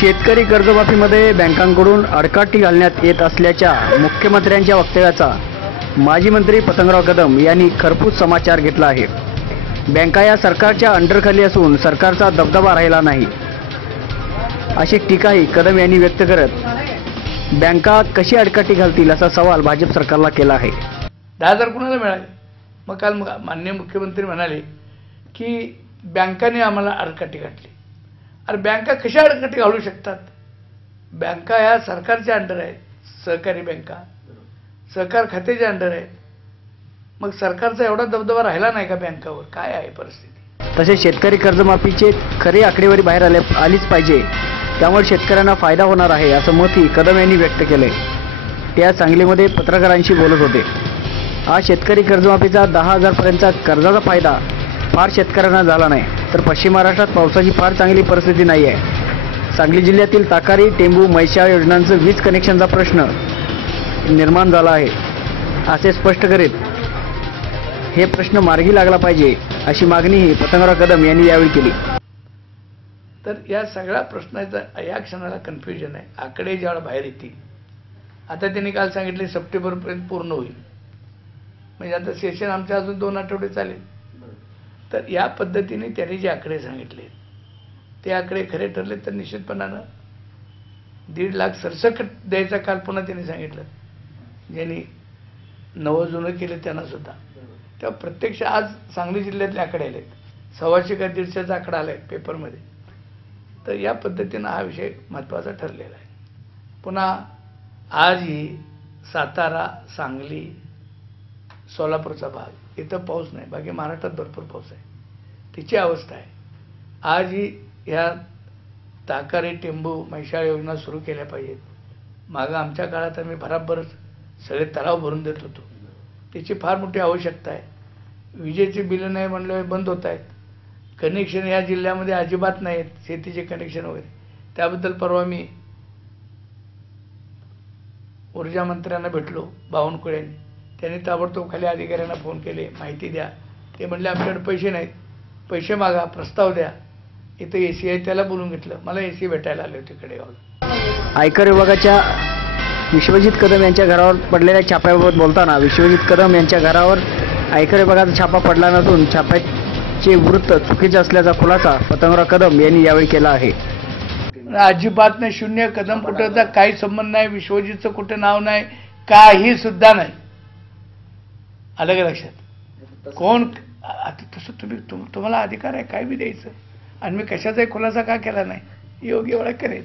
शेतकरी कर्जमाफीमध्ये बँकांकडून अडकाटी घालण्यात येत असल्याच्या मुख्यमंत्र्यांच्या वक्तव्याचा माजी मंत्री पतंगराव कदम यांनी खरपूस समाचार घेतला आहे. बँका या सरकारच्या अंडरखाली असून सरकारचा दबदबा राहिला नाही. अशी टीकाही कदम यांनी व्यक्त करत बँका कशी अडकाटी घालतील असा सवाल भाजप सरकारला केला आहे. दहा हजार कुणाला मिळाले? मग काल मग माननीय मुख्यमंत्री म्हणाले की बँकाने आम्हाला अडकाटी घातली. अरे बँका कशा अडकटी घालू शकतात? बँका ह्या सरकारच्या अंडर आहेत सहकारी बँका. सहकार खात्याच्या अंडर आहेत. मग सरकारचा एवढा दबदबा राहिला नाही का बँकावर? काय आहे परिस्थिती? तसेच शेतकरी कर्जमाफीचे खरी आकडेवारी बाहेर आले आलीच पाहिजे. त्यामुळे शेतकऱ्यांना फायदा होणार आहे असं मतही कदम यांनी व्यक्त केलंय. ते आज सांगलीमध्ये पत्रकारांशी बोलत होते. आज शेतकरी कर्जमाफीचा दहा हजारपर्यंतचा कर्जाचा फायदा फार शेतकऱ्यांना झाला नाही. तर पश्चिम महाराष्ट्रात पावसाची फार चांगली परिस्थिती नाही आहे. सांगली जिल्ह्यातील ताकारी टेंबू मैशाळ योजनांचं वीज कनेक्शनचा प्रश्न निर्माण झाला आहे. असे स्पष्ट करीत हे प्रश्न मार्गी लागला पाहिजे अशी मागणीही पतंगराव कदम यांनी यावेळी केली. तर या सगळ्या प्रश्नाचं या क्षणाला कन्फ्युजन आहे. आकडे ज्यावेळेला बाहेर येतील. आता त्यांनी काल सांगितले सप्टेंबरपर्यंत पूर्ण होईल. म्हणजे आता सेशन आमच्या अजून दोन आठवडे चालेल. तर या पद्धतीने त्यांनी जे आकडे सांगितले. ते आकडे खरे ठरले तर निश्चितपणानं दीड लाख सरसकट द्यायचा काल पुन्हा त्यांनी सांगितलं. ज्यांनी नवं जुनं केलं त्यांना सुद्धा. तेव्हा प्रत्यक्ष आज सांगली जिल्ह्यातले आकडे आलेत. सव्वाशे का दीडशेचा आकडा आला आहे पेपरमध्ये. तर या पद्धतीनं हा विषय महत्त्वाचा ठरलेला आहे. पुन्हा आजही सातारा सांगली सोलापूरचा भाग. इथं पाऊस नाही. बाकी महाराष्ट्रात भरपूर पाऊस आहे. तिची अवस्था आहे. आजही ह्या ताकारी टेंबू मैशाळ योजना सुरू केल्या पाहिजेत. मागं आमच्या काळात आम्ही भराभरच सगळे तलाव भरून देत होतो. त्याची फार मोठी आवश्यकता आहे. विजेची बिलं नाही म्हणल्यावर बंद होत आहेत. कनेक्शन या जिल्ह्यामध्ये अजिबात नाहीत. शेतीचे कनेक्शन वगैरे. त्याबद्दल परवा मी ऊर्जा मंत्र्यांना भेटलो बावनकुळ्यांनी त्यांनी ताबडतोब खाली अधिकाऱ्यांना फोन केले माहिती द्या. ते म्हणले आमच्याकडे पैसे नाहीत. पैसे मागा प्रस्ताव द्या. इथं ए सी आहे त्याला बोलून घेतलं. मला ए सी भेटायला आले होते कडेगावला आयकर विभागाच्या विश्वजित कदम यांच्या घरावर पडलेल्या छाप्याबाबत बोलताना विश्वजित कदम यांच्या घरावर आयकर विभागाचा छापा पडला नसून छाप्याचे वृत्त चुकीचे असल्याचा खुलासा पतंगराव कदम यांनी यावेळी केला आहे. अजिबात नाही शून्य कदम कुठं काही संबंध नाही विश्वजितचं कुठं नाव नाही काही सुद्धा नाही. आलं का लक्षात कोण आता तसं तुम्ही तुम तुम्हाला अधिकार आहे काय बी द्यायचं. आणि मी कशाचाही खुलासा का केला नाही? योग्य वेळा करेल.